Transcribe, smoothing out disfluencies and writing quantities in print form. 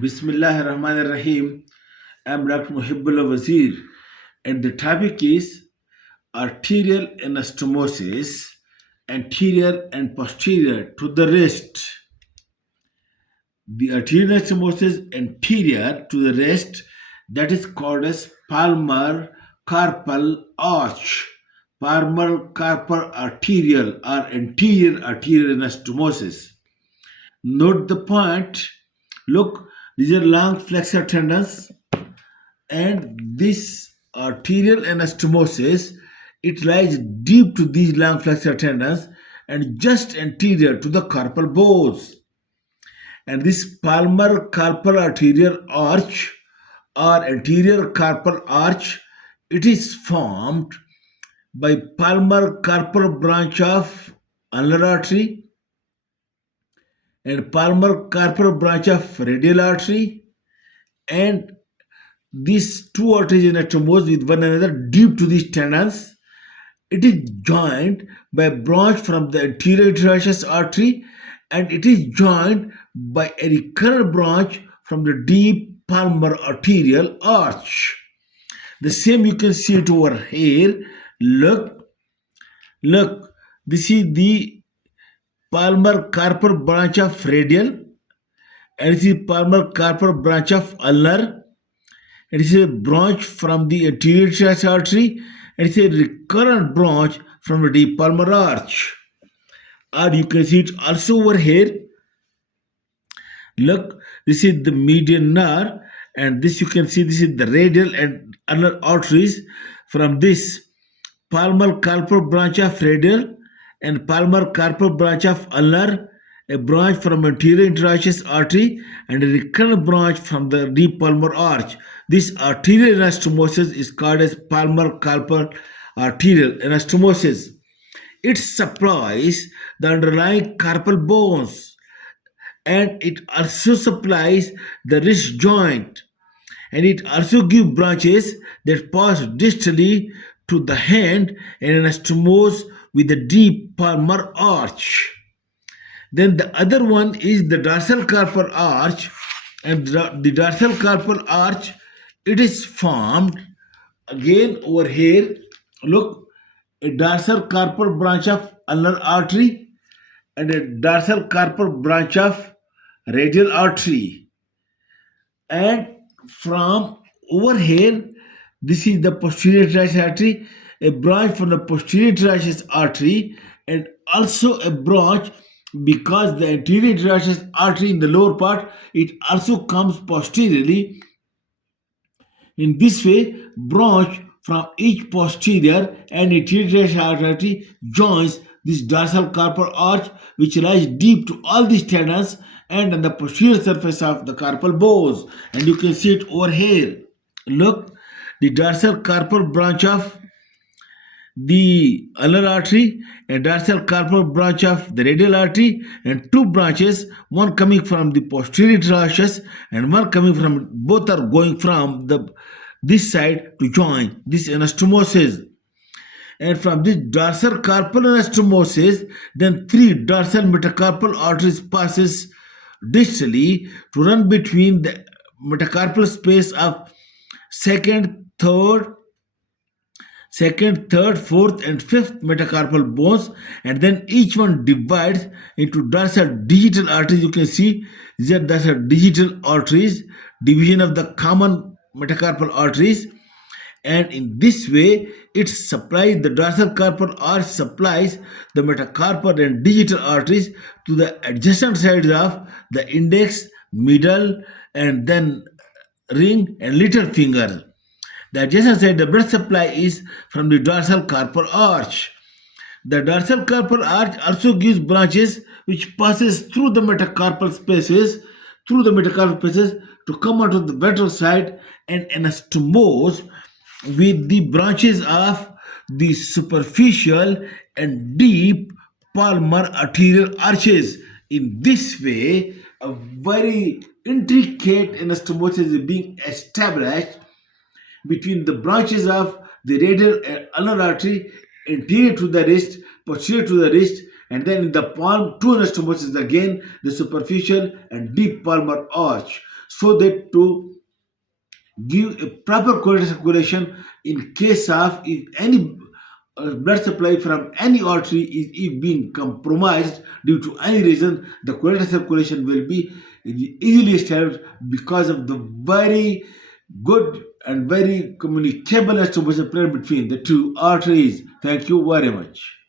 Bismillah Rahman Rahim. I'm Dr. Mohibullah Wazir, and the topic is arterial anastomosis, anterior and posterior to the wrist. The arterial anastomosis anterior to the wrist, that is called as palmar carpal arch, palmar carpal arterial or anterior arterial anastomosis. Note the point. Look, these are long flexor tendons, and this arterial anastomosis, it lies deep to these long flexor tendons and just anterior to the carpal bones. And this palmar carpal arterial arch or anterior carpal arch, it is formed by palmar carpal branch of ulnar artery and palmar carpal branch of radial artery, and these two arteries anastomose with one another deep to these tendons. It is joined by a branch from the anterior interaceous artery, and it is joined by a recurrent branch from the deep palmar arterial arch. The same you can see it over here. Look, look, this is the palmar carpal branch of radial, and this is palmar carpal branch of ulnar. It is a branch from the anterior interaceous artery, and it's a recurrent branch from the deep palmar arch. Or you can see it also over here. Look, this is the median nerve, and this you can see this is the radial and ulnar arteries from this palmar carpal branch of radial and palmar carpal branch of ulnar, a branch from anterior interaceous artery and a recurrent branch from the deep palmar arch. This arterial anastomosis is called as palmar carpal arterial anastomosis. It supplies the underlying carpal bones, and it also supplies the wrist joint, and it also gives branches that pass distally to the hand and anastomose with the deep palmar arch. Then the other one is the dorsal carpal arch, and the dorsal carpal arch, it is formed again over here. Look, a dorsal carpal branch of ulnar artery and a dorsal carpal branch of radial artery. And from over here, this is the posterior tracheal artery, a branch from the posterior tracheal artery, and also a branch because the anterior tracheal artery in the lower part, it also comes posteriorly. In this way, branch from each posterior and anterior artery joins this dorsal carpal arch, which lies deep to all these tendons and on the posterior surface of the carpal bones. And you can see it over here. Look, the dorsal carpal branch of the ulnar artery and dorsal carpal branch of the radial artery, and two branches, one coming from the posterior tracheus and one coming from, both are going from this side to join this anastomosis. And from this dorsal carpal anastomosis, then three dorsal metacarpal arteries passes distally to run between the metacarpal space of second, third, fourth, and fifth metacarpal bones, and then each one divides into dorsal digital arteries. You can see these are dorsal digital arteries, division of the common metacarpal arteries, and in this way it supplies the dorsal carpal arch supplies the metacarpal and digital arteries to the adjacent sides of the index, middle, and then ring and little finger. The adjacent side, the blood supply is from the dorsal carpal arch. The dorsal carpal arch also gives branches which passes through the metacarpal spaces, to come onto the ventral side and anastomose with the branches of the superficial and deep palmar arterial arches. In this way, a very intricate anastomosis is being established between the branches of the radial and ulnar artery, anterior to the wrist, posterior to the wrist, and then in the palm, two anastomosis again, the superficial and deep palmar arch. so that to give a proper correct circulation in case of if any blood supply from any artery is being compromised due to any reason, the correct circulation will be easily established because of the very good and very communicable distribution between the two arteries. Thank you very much.